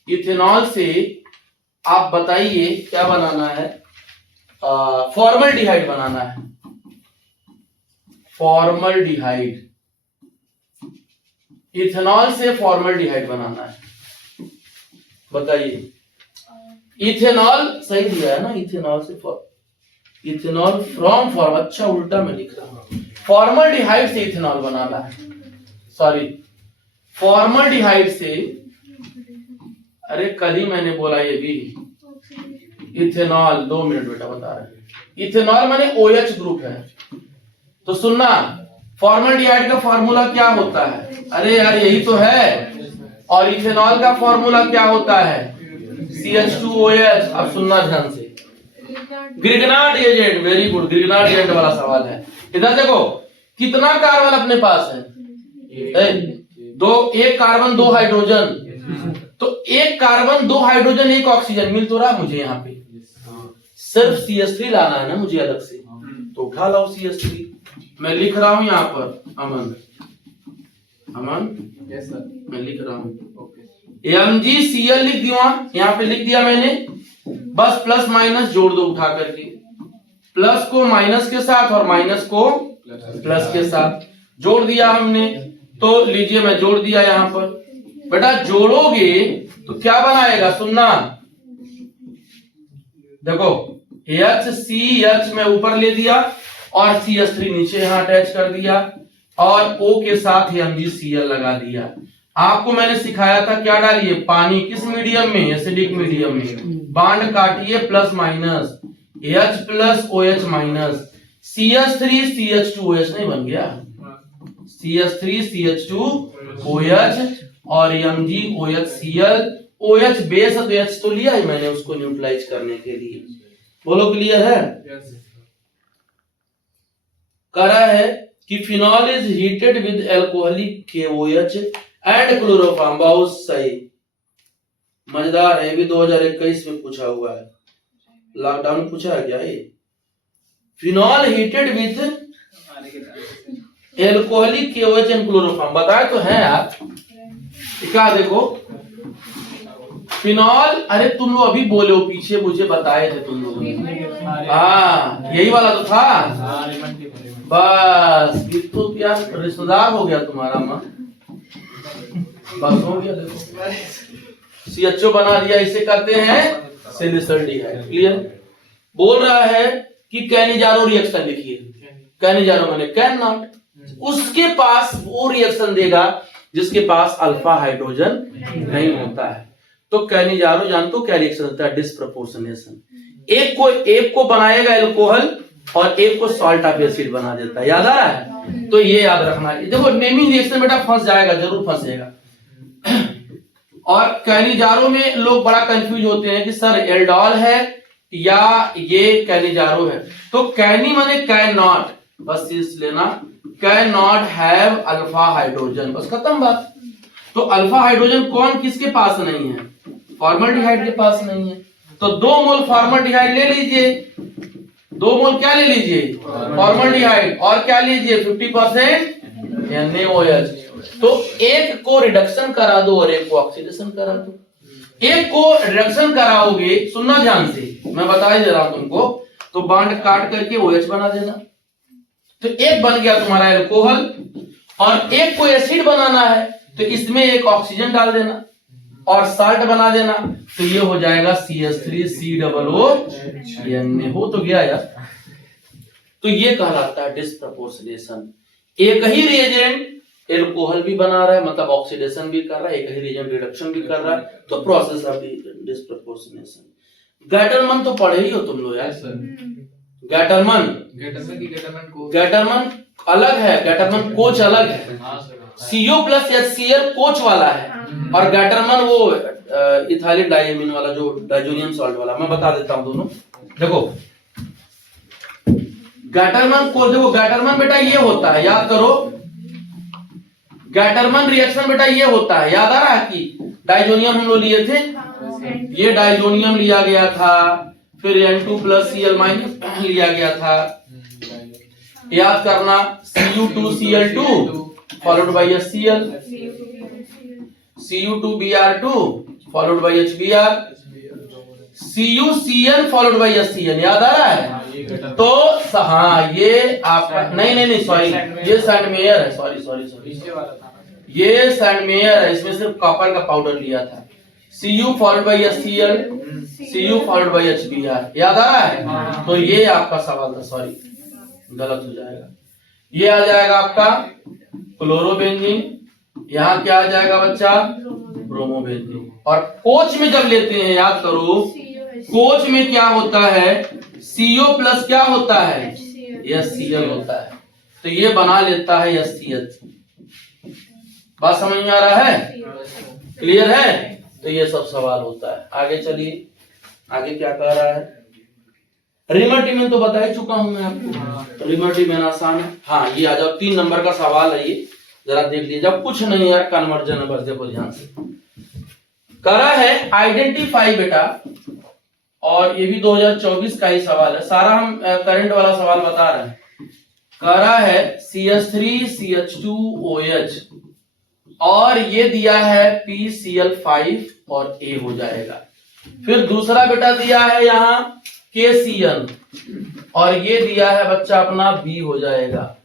इथेनॉल से आप बताइए क्या बनाना है, फॉर्मल्डिहाइड बनाना है, फॉर्मल्डिहाइड, इथेनॉल से फॉर्मल्डिहाइड बनाना है। बताइए, इथेनॉल सही दिया है ना, इथेनॉल से इथेनॉल फ्रॉम फॉर्म, अच्छा उल्टा मैं लिख रहा हूं, फॉर्मल्डिहाइड से इथेनॉल बनाना है, सॉरी फॉर्मल्डिहाइड से, अरे कल ही मैंने बोला ये भी, इथेनॉल, 2 मिनट बेटा बता रहे हैं, इथेनॉल माने OH ग्रुप है। तो सुनना, फॉर्मल्डिहाइड का फॉर्मूला क्या होता है, अरे यार यही तो है, और इथेनॉल का फॉर्मूला क्या होता है, CH2OH। अब सुनना ध्यान से, Grignard agent, very good, Grignard agent वाला सवाल है। इधर देखो, कितना कार्बन अपने पास है, एक कार्बन 2 हाइड्रोजन, तो एक कार्बन 2 हाइड्रोजन 1 ऑक्सीजन, मिल तो रहा मुझे यहाँ पे, सिर्फ CH3 लाना है ना मुझे अलग से, तो उठा लाओ CH3। मैं लिख रहा हूं यहाँ पर, अमन यस सर, मैं लिख रहा हूँ, MgCl लिख दिया, यहाँ पे लिख दिया मैंने, बस प्लस माइनस जोड़ दो उठा करके, प्लस को माइनस के साथ और माइनस को प्लस के साथ जोड़ दिया हमने। तो लीजिए मैं जोड़ दिया यहाँ पर, बेटा जोड़ोगे तो क्या बनाएगा, सुनना देखो, HCH में ऊपर ले दिया और CH3 नीचे यहाँ अटैच कर दिया और O के साथ MgCl लगा दिया। आपको मैंने सिखाया था क्या डालिए, पानी किस मीडियम में, एसिडिक मीडियम में, बांड काटिए plus minus, H plus OH minus, CH3 CH2OH नहीं बन गया, CH3 CH2OH और MgOHCl, OH बेस है तो H तो लिया है मैंने उसको न्यूट्रलाइज करने के लिए। बोलो क्लियर है? कह रहा है कि phenol is heated with alcoholic KOH and chloroform, बहुत सही, मजेदार है, भी 2021 में पूछा हुआ है, लॉकडाउन पूछा है क्या ये, phenol heated with alcoholic KOH and chloroform, बताए तो हैं आप, क्या देखो फिनॉल, अरे तुम लोग अभी बोले हो, पीछे मुझे बताए थे तुम लोग, हाँ यही वाला तो था, बस ये तो क्या रिश्तेदार हो गया तुम्हारा माँ, बस हो गया, देखो CHO बना दिया, इसे कहते हैं सिलिसल्डिहाइड। क्लियर? बोल रहा है कि कैनिजारो रिएक्शन लिखिए, कैनिजारो माने कैन नॉट, उसके पास वो रिएक्शन देगा जिसके पास अल्फा हाइड्रोजन नहीं होता है। तो कैनिजारो जानते हो क्या रिएक्शन होता है, डिस्प्रपोर्शनेशन, एक को बनाएगा एल्कोहल और एक को सॉल्ट ऑफ एसिड बना देता है, याद आ रहा है? तो ये याद रखना है, देखो नेमिंग रिएक्शन बेटा फंस जाएगा, जरूर फंसेगा। और कैनिजारो में लोग बड़ा कंफ्यूज होते हैं कि सर एल्डोल है या ये कैनिजारो है, तो कैनी माने कैन नॉट, बस इस लेना, can not have alpha hydrogen, बस खत्म बात। तो अल्फा हाइड्रोजन कौन किसके पास नहीं है, फॉर्मल्डिहाइड के पास नहीं है, तो 2 मोल फॉर्मल्डिहाइड ले लीजिए, 2 मोल क्या ले लीजिए, फॉर्मल्डिहाइड, और क्या लीजिए 50% NaOH। तो एक को रिडक्शन करा दो और एक को ऑक्सीडेशन करा दो, एक को रिडक्शन कराओगे, सुनना ध्यान से, मैं बता ही दे रहा हूं तुमको, तो बांड काट करके OH बना देना, तो एक बन गया तुम्हारा एल्कोहल, और एक को एसिड बनाना है तो इसमें एक ऑक्सीजन डाल देना और साल्ट बना देना, तो ये हो जाएगा CH3COOH, हो तो गया यार। तो ये कहलाता है डिस्प्रपोर्शनेशन, एक ही रिएजेंट एल्कोहल भी बना रहा है, मतलब ऑक्सीडेशन भी कर रहा है, एक ही रिएजेंट रिडक्शन भी कर रहा है, तो प्रोसेस ऑफ डिस्प्रपोर्शनेशन। गैटरमन तो पढ़े ही हो तुम लोग यार, गैटरमन अलग है, गैटरमन कोच अलग है, CO प्लस HCl कोच वाला है, और गैटरमन वो इथाइलिक डायमीन वाला जो डाइजोनियम सॉल्ट वाला, मैं बता देता हूं दोनों। देखो गैटरमन को, देखो गैटरमन बेटा ये होता है, याद करो, गैटरमन रिएक्शन बेटा ये होता है, याद आ रहा है कि डाइजोनियम हम लोग लिए थे, ये डाइजोनियम लिया गया था, फिर N2 प्लस Cl माइनस लिया गया था, याद करना Cu2Cl2 followed by HCl, Cu2Br2 followed by HBr, CuCl followed by HCl। याद आ रहा है? तो हाँ ये आपका नहीं सॉरी, ये सैंडमेयर है, सॉरी ये सैंडमेयर है, इसमें सिर्फ कॉपर का पाउडर लिया था। Cu followed by HCl, Cu followed by HBr। याद आ रहा है? तो ये आपका सवाल था, सॉरी गलत हो जाएगा। ये आ जाएगा आपका क्लोरोबेंजीन, यहाँ क्या आ जाएगा बच्चा? ब्रोमोबेंजीन। और कोच में जब लेते हैं, याद करो, कोच में क्या होता है? CO प्लस क्या होता है? HCl होता है, तो ये बना लेता है HCl। बात समझ में आ रहा है? क्लियर है? तो ये सब सवाल होता है। आगे चलिए, आगे क्या कह रहा है? रिमर्टिमेन तो बता ही चुका हूं मैं आपको, रिमर्टिमेन आसान है। हाँ ये आ जाओ, 3 नंबर का सवाल है, ये जरा देख लीजिए। जब कुछ नहीं यार, कन्वर्जन है, बस देखो ध्यान से। करा है आइडेंटिफाई बेटा, और ये भी 2024 का ही सवाल है, सारा हम करंट वाला सवाल बता रहे हैं। करा है CH3CH2OH और ये दिया है PCl5 और A हो जाएगा। फिर दूसरा बेटा दिया है यहाँ KCl और ये दिया है बच्चा अपना B हो जाएगा।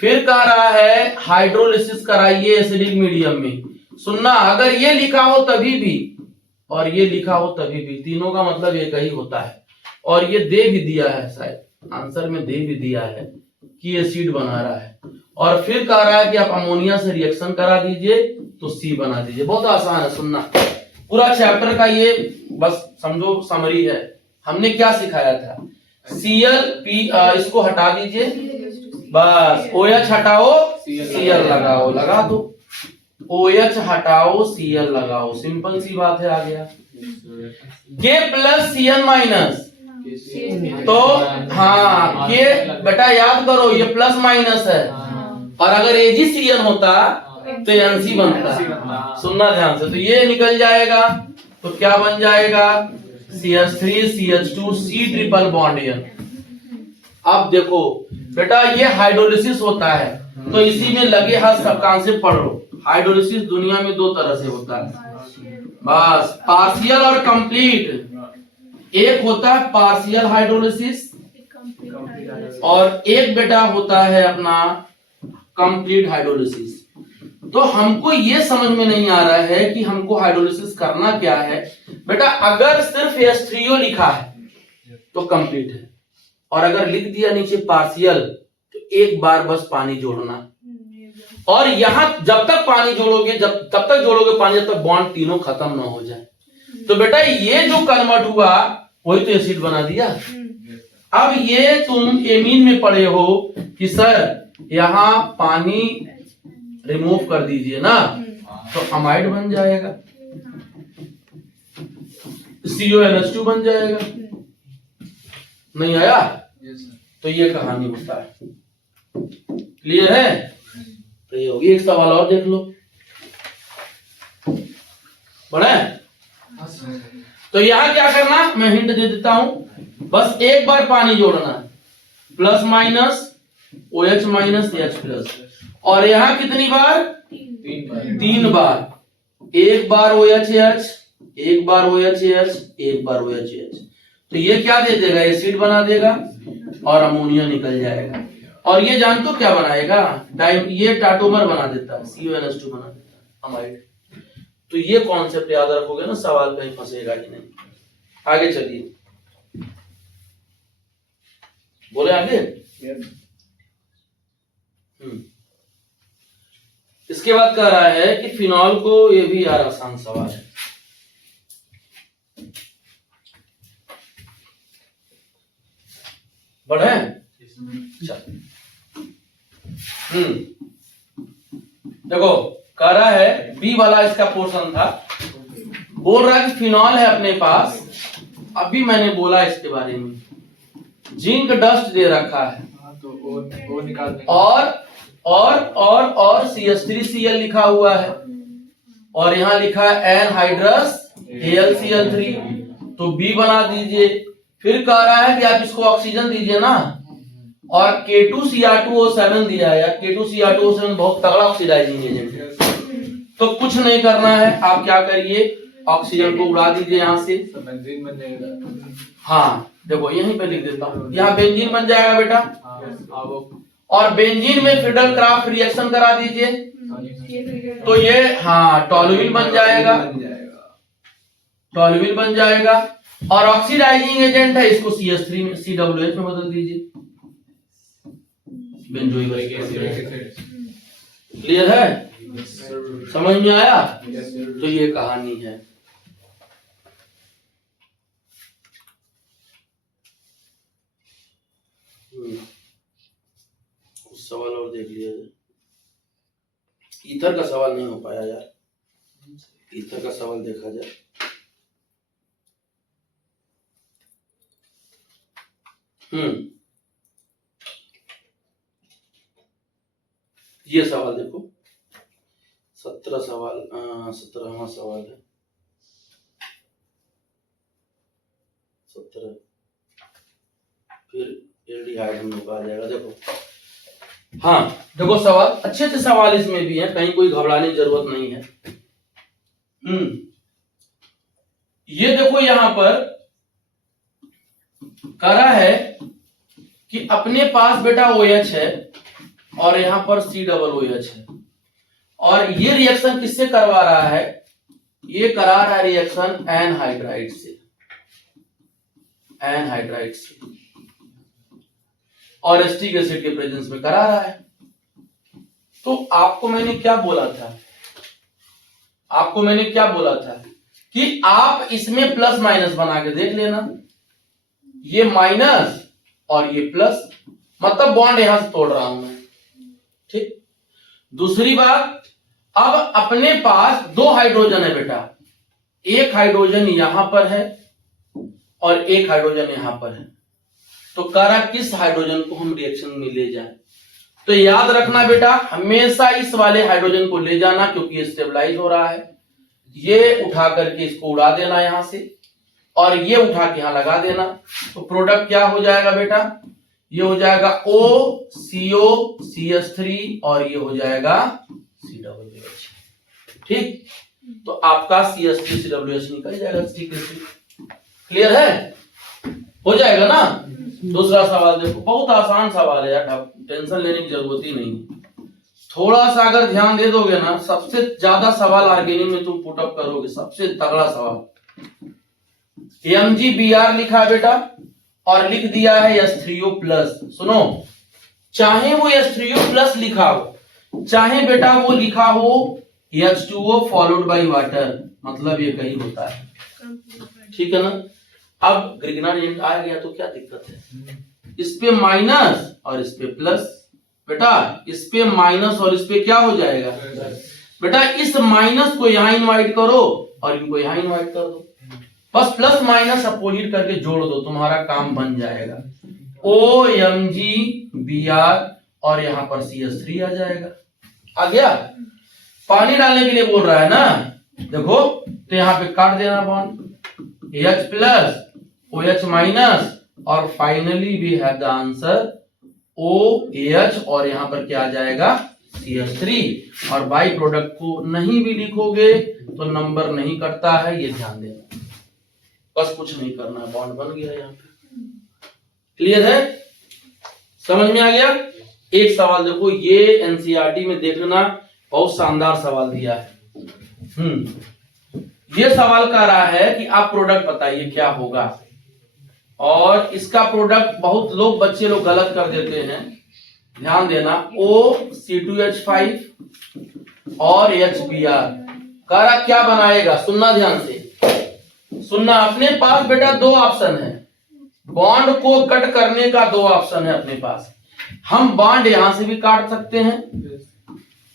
फिर कह रहा है हाइड्रोलिसिस कराइए एसिडिक मीडियम में। सुनना, अगर ये लिखा हो तभी भी और ये लिखा हो तभी भी, तीनों का मतलब एक ही होता है। और ये दे भी दिया है, शायद आंसर में दे भी दिया है कि एसिड बना रहा है। और फिर कह रहा है कि आप अमोनिया से रिएक्शन करा दीजिए तो C बना दीजिए। बहुत आसान है, सुनना। पूरा चैप्टर का ये बस समझो समरी है। हमने क्या सिखाया था? Cl इसको हटा दीजिए, बस OH हटाओ Cl लगाओ, लगा दो। OH हटाओ Cl लगाओ, सिंपल सी बात है, आ गया। K प्लस Cl माइनस, तो हाँ K बेटा याद करो, ये प्लस माइनस है, और अगर AgCl होता तो NC बनता। सुनना ध्यान से, तो ये निकल जाएगा, तो क्या बन जाएगा? CH3CH2 C triple bond N। अब देखो बेटा, ये हाइड्रोलिसिस होता है, तो इसी में लगे हाथ सब कॉन्सेप्ट पढ़ लो। हाइड्रोलिसिस दुनिया में 2 तरह से होता है, बस पार्शियल और कंप्लीट। एक होता है पार्शियल हाइड्रोलिसिस और एक बेटा होता है अपना कंप्लीट हाइड्रोलिसिस। तो हमको ये समझ में नहीं आ रहा है कि हमको हाइड्रोलिसिस करना क्या है। बेटा अगर सिर्फ H3O लिखा है तो कंप्लीट है, और अगर लिख दिया नीचे पार्शियल तो एक बार बस पानी जोड़ना। और यहां जब तक पानी जोड़ोगे, तब तक जोड़ोगे पानी जब तक बॉन्ड तीनों खत्म ना हो जाए। तो बेटा ये जो कन्वर्ट हुआ वही तो एसिड बना दिया। अब ये तुम एमीन में पढ़े हो कि सर यहां पानी रिमूव कर दीजिए ना, तो अमाइड बन जाएगा, CONH2 बन जाएगा। नहीं आया? तो ये कहानी होता है। क्लियर है? तो ये होगी। एक सवाल और देख लो, बड़ा है? तो यहां क्या करना, मैं हिंट दे देता हूं, बस एक बार पानी जोड़ना, plus minus OH minus H plus. और यहां कितनी बार? 3 बार। एक बार OHH, एक बार OHH, एक बार OHH। तो ये क्या दे देगा? एसिड बना देगा और अमोनिया निकल जाएगा। और ये जान तो क्या बनाएगा? ये टाटोमर बना देता है, CONH2 बना देता है, अमाइड। तो ये कॉन्सेप्ट याद रखोगे ना, सवाल कहीं फंसेगा ही नहीं। आगे चलिए, बोले आगे। इसके बाद कह रहा है कि फिनॉल को, ये भी यार आसान सवाल है। बढ़े? देखो कह रहा है, बी वाला इसका पोर्शन था, बोल रहा है कि फिनॉल है अपने पास। अभी मैंने बोला इसके बारे में, जिंक डस्ट दे रखा है, तो निकाल और CH3Cl लिखा हुआ है, और यहाँ लिखा है एनहाइड्रस AlCl3, तो B बना दीजिए। फिर कह रहा है कि आप इसको ऑक्सीजन दीजिए ना, और K2Cr2O7 दिया है यार। K2Cr2O7 बहुत तगड़ा ऑक्सीडाइजिंग एजेंट है। तो कुछ नहीं करना है, आप क्या करिए, ऑक्सीजन को उड़ा दीजिए यहाँ से। बेंजीन बन जाएगा। हाँ देखो यहीं पे लिख देता हूँ, यहाँ बेंजीन बन जाएगा बेटा। और बेंजीन में फिडल क्राफ्ट रिएक्शन करा दीजिए, तो ये हाँ टॉलुइल बन जाएगा, टॉलुइल बन जाएगा। और ऑक्सीडाइजिंग एजेंट है, इसको CH3 में COOH में बदल दीजिए, बेंजोइक एसिड। क्लियर है, समझ में आया? तो ये कहानी है। कुछ सवाल और देख लिया जाए। ईथर का सवाल नहीं हो पाया यार, ईथर का सवाल देखा जाए। ये सवाल देखो, 17 सवाल, 17वां सवाल है 17। फिर एल्डिहाइड में आ जाएगा। देखो हाँ देखो सवाल अच्छे अच्छे सवाल इसमें भी हैं, कहीं कोई घबराने की जरूरत नहीं है। ये देखो यहां पर करा है कि अपने पास बेटा OH है और यहां पर COOH है, और ये रिएक्शन किससे करवा रहा है, ये करा रहा है रिएक्शन एनहाइड्राइड से, एनहाइड्राइड से, और एसिटिक एसिड के प्रेजेंस में करा रहा है। तो आपको मैंने क्या बोला था, आपको मैंने क्या बोला था कि आप इसमें प्लस माइनस बना के देख लेना, ये माइनस और ये प्लस, मतलब बॉन्ड यहां से तोड़ रहा हूं मैं, ठीक। दूसरी बात, अब अपने पास 2 हाइड्रोजन है बेटा, एक हाइड्रोजन यहां पर है और एक हाइड्रोजन यहां पर है, तो करा किस हाइड्रोजन को हम रिएक्शन में ले जाएं। तो याद रखना बेटा, हमेशा इस वाले हाइड्रोजन को ले जाना, क्योंकि ये स्टेबलाइज हो रहा है। ये उठा करके इसको उड़ा देना यहां से, और ये उठा के यहां लगा देना। तो प्रोडक्ट क्या हो जाएगा बेटा, ये हो जाएगा OCO-CH3 और ये हो जाएगा COOH, ठीक। तो आपका CH3COOH निकल जाएगा, ठीक है। क्लियर है, हो जाएगा ना। दूसरा सवाल देखो, बहुत आसान सवाल है यार, टेंशन लेने की जरूरत ही नहीं। थोड़ा सा अगर ध्यान दे दोगे ना, सबसे ज्यादा सवाल ऑर्गेनिक में तुम पुटअप करोगे, सबसे तगड़ा सवाल। MgBr लिखा है बेटा और लिख दिया है H3O+। सुनो, चाहे वो H3O+ लिखा हो, चाहे बेटा वो लिखा हो H2O फॉलोड बाय वाटर, मतलब ये कहीं होता है, ठीक है ना। अब ग्रिग्नार एजेंट आ गया तो क्या दिक्कत है, इस पे माइनस और इस पे प्लस, बेटा इस पे माइनस और इस पे क्या हो जाएगा बेटा, इस माइनस को यहां इनवाइट करो और इनको यहां इनवाइट कर दो, बस प्लस माइनस अपोजिट करके जोड़ दो, तुम्हारा काम बन जाएगा। OMgBr और यहां पर CH3 आ जाएगा, आ गया। पानी डालने के लिए बोल रहा है ना, देखो तो यहां पे काट देना बॉन्ड, H+ OH- और finally we have the answer OH, और यहां पर क्या आ जाएगा CH3। और बाई प्रोडक्ट को नहीं भी लिखोगे तो नंबर नहीं कटता है, ये ध्यान देना, बस कुछ नहीं करना, बॉन्ड बन गया यहाँ पे। क्लियर है, समझ में आ गया। एक सवाल देखो, ये NCERT में देखना, बहुत शानदार सवाल दिया है। ये सवाल कर रहा है कि आप प्रोडक्ट बताइए क्या होगा, और इसका प्रोडक्ट बहुत लोग बच्चे लोग गलत कर देते हैं, ध्यान देना। OC2H5 और HBr कह रहा क्या बनाएगा, सुनना ध्यान से, सुनना। अपने पास बेटा 2 ऑप्शन है, बॉन्ड को कट करने का 2 ऑप्शन है अपने पास। हम बॉन्ड यहां से भी काट सकते हैं,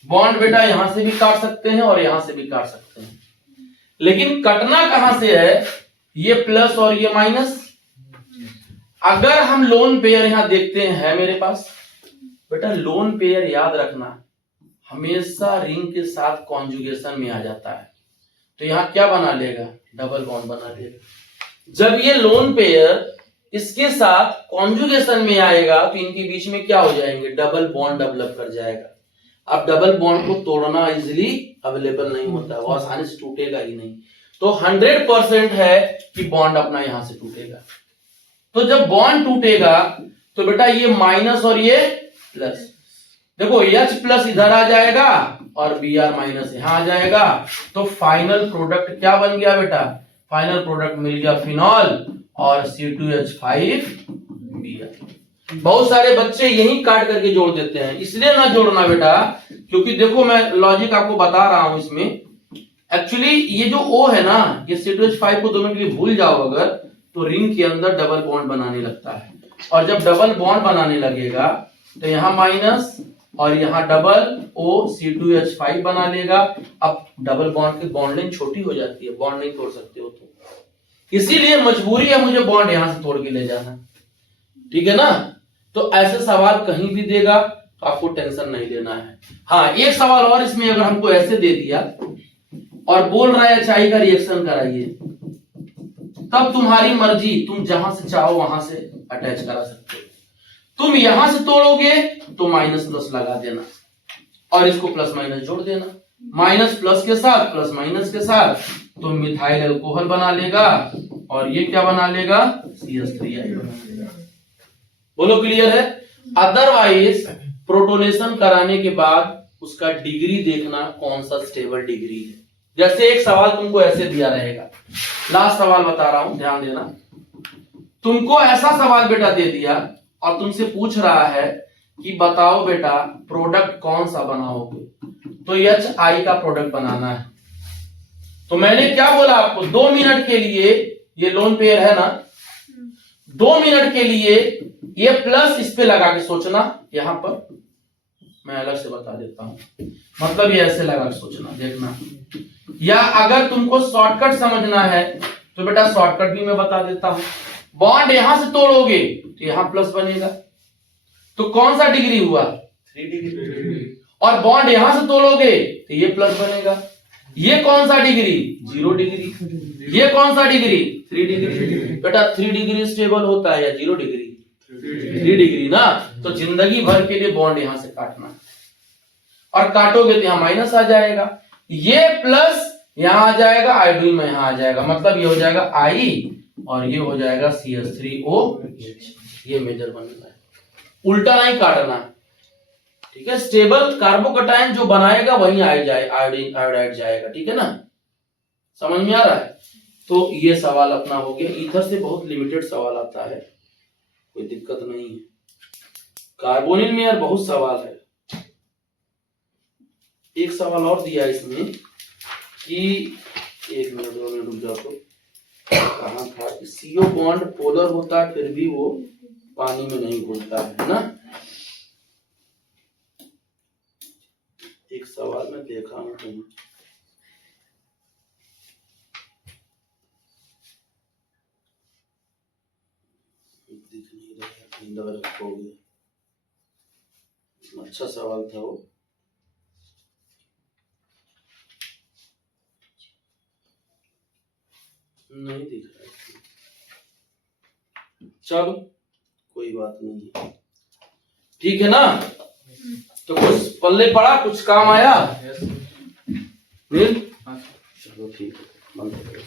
बॉन्ड बेटा यहां से भी काट सकते हैं और यहां से भी काट सकते हैं, लेकिन कटना कहां से है, ये प्लस और ये माइनस। अगर हम लोन पेयर यहां देखते हैं मेरे पास, बेटा लोन पेयर याद रखना हमेशा रिंग के साथ कॉन्जुगेशन में आ जाता है, तो यहां क्या बना लेगा, डबल बॉन्ड बना लेगा। जब ये लोन पेयर इसके साथ कॉन्जुगेशन में आएगा तो इनके बीच में क्या हो जाएंगे, डबल बॉन्ड डेवलप कर जाएगा। अब डबल बॉन्ड को तोड़ना इजिली अवेलेबल नहीं होता, वो आसानी से टूटेगा ही नहीं। तो 100% है कि बॉन्ड अपना यहां से टूटेगा। तो जब बॉन्ड टूटेगा तो बेटा ये माइनस और ये प्लस, देखो H प्लस इधर आ जाएगा और Br माइनस यहां आ जाएगा। तो फाइनल प्रोडक्ट क्या बन गया बेटा, फाइनल प्रोडक्ट मिल गया फिनॉल और C2H5Br। बहुत सारे बच्चे यही काट करके जोड़ देते हैं, इसलिए ना जोड़ना बेटा, क्योंकि देखो मैं लॉजिक आपको बता रहा हूं इसमें। एक्चुअली ये जो O है ना, ये C2H5 को 2 मिनट के लिए भूल जाओ अगर, तो रिंग के अंदर डबल बॉन्ड बनाने लगता है। और जब डबल बॉन्ड बनाने लगेगा तो यहाँ माइनस और यहाँ डबल O C2H5 बना लेगा। अब डबल बॉन्ड की बॉन्ड लेंथ छोटी हो जाती है, बॉन्ड नहीं तोड़ सकते हो, तो इसीलिए मजबूरी है मुझे बॉन्ड यहां से तोड़ के ले जाना, ठीक है ना। तो ऐसे सवाल कहीं भी देगा तो आपको टेंशन नहीं लेना है। हाँ, एक सवाल और इसमें अगर हमको ऐसे दे दिया और बोल रहा है HI का रिएक्शन कराइए, तब तुम्हारी मर्जी, तुम जहां से चाहो वहां से अटैच करा सकते हो। तुम यहां से तोड़ोगे तो -10 लगा देना और इसको प्लस माइनस जोड़ देना, माइनस प्लस के साथ प्लस माइनस के साथ तो मिथाइल अल्कोहल बना लेगा और ये क्या बना लेगा, CH3I बना लेगा। बोलो क्लियर है। अदरवाइज प्रोटोनेशन कराने के बाद उसका डिग्री देखना कौन सा स्टेबल डिग्री है। जैसे एक सवाल तुमको ऐसे दिया रहेगा, लास्ट सवाल बता रहा हूं, ध्यान देना। तुमको ऐसा सवाल बेटा दे दिया और तुमसे पूछ रहा है कि बताओ बेटा प्रोडक्ट कौन सा बनाओगे, तो HI का प्रोडक्ट बनाना है। तो मैंने क्या बोला आपको, 2 मिनट के लिए, ये लोन पेयर है ना, 2 मिनट के लिए ये प्लस इस पे लगा के सोचना, यहां पर मैं अलग से बता देता हूं, मतलब ये ऐसे लगा के सोचना, देखना। या अगर तुमको शॉर्टकट समझना है तो बेटा शॉर्टकट भी मैं बता देता हूं। बॉन्ड यहां से तोड़ोगे तो यहां प्लस बनेगा, तो कौन सा डिग्री हुआ, 3 डिग्री। और बॉन्ड यहां से तोड़ोगे तो ये प्लस बनेगा। ये कौन सा डिग्री, 0 डिग्री। ये कौन सा डिग्री, 3 डिग्री। बेटा 3 डिग्री स्टेबल होता है या 0 डिग्री, 3 डिग्री ना। तो जिंदगी भर के लिए बॉन्ड यहां से काटना, और काटोगे तो यहां माइनस आ जाएगा, ये प्लस यहां आ जाएगा, आयोडीन में यहां आ जाएगा, मतलब ये हो जाएगा I और ये हो जाएगा CH3OH। ये मेजर बनना है, उल्टा नहीं काटना, ठीक है। स्टेबल कार्बोकटायन जो बनाएगा वही आयोडीन आयोडाइड जाएगा, ठीक है ना, समझ में आ रहा है। तो ये सवाल अपना हो गया। ईथर से बहुत लिमिटेड सवाल आता है, कोई दिक्कत नहीं है। कार्बोनिल में यार बहुत सवाल है। एक सवाल और दिया इसमें कि 1 मिनट 2 मिनट रुक जाओ, तो कहां था, CO बॉन्ड पोलर होता है फिर भी वो पानी में नहीं घुलता है ना। एक सवाल में देखा हूं, दिख नहीं रहा, अच्छा सवाल था वो। नहीं दिख रहा है, चलो कोई बात नहीं, ठीक है ना। तो कुछ पल्ले पड़ा, कुछ काम आया, चलो ठीक है, बंद करो।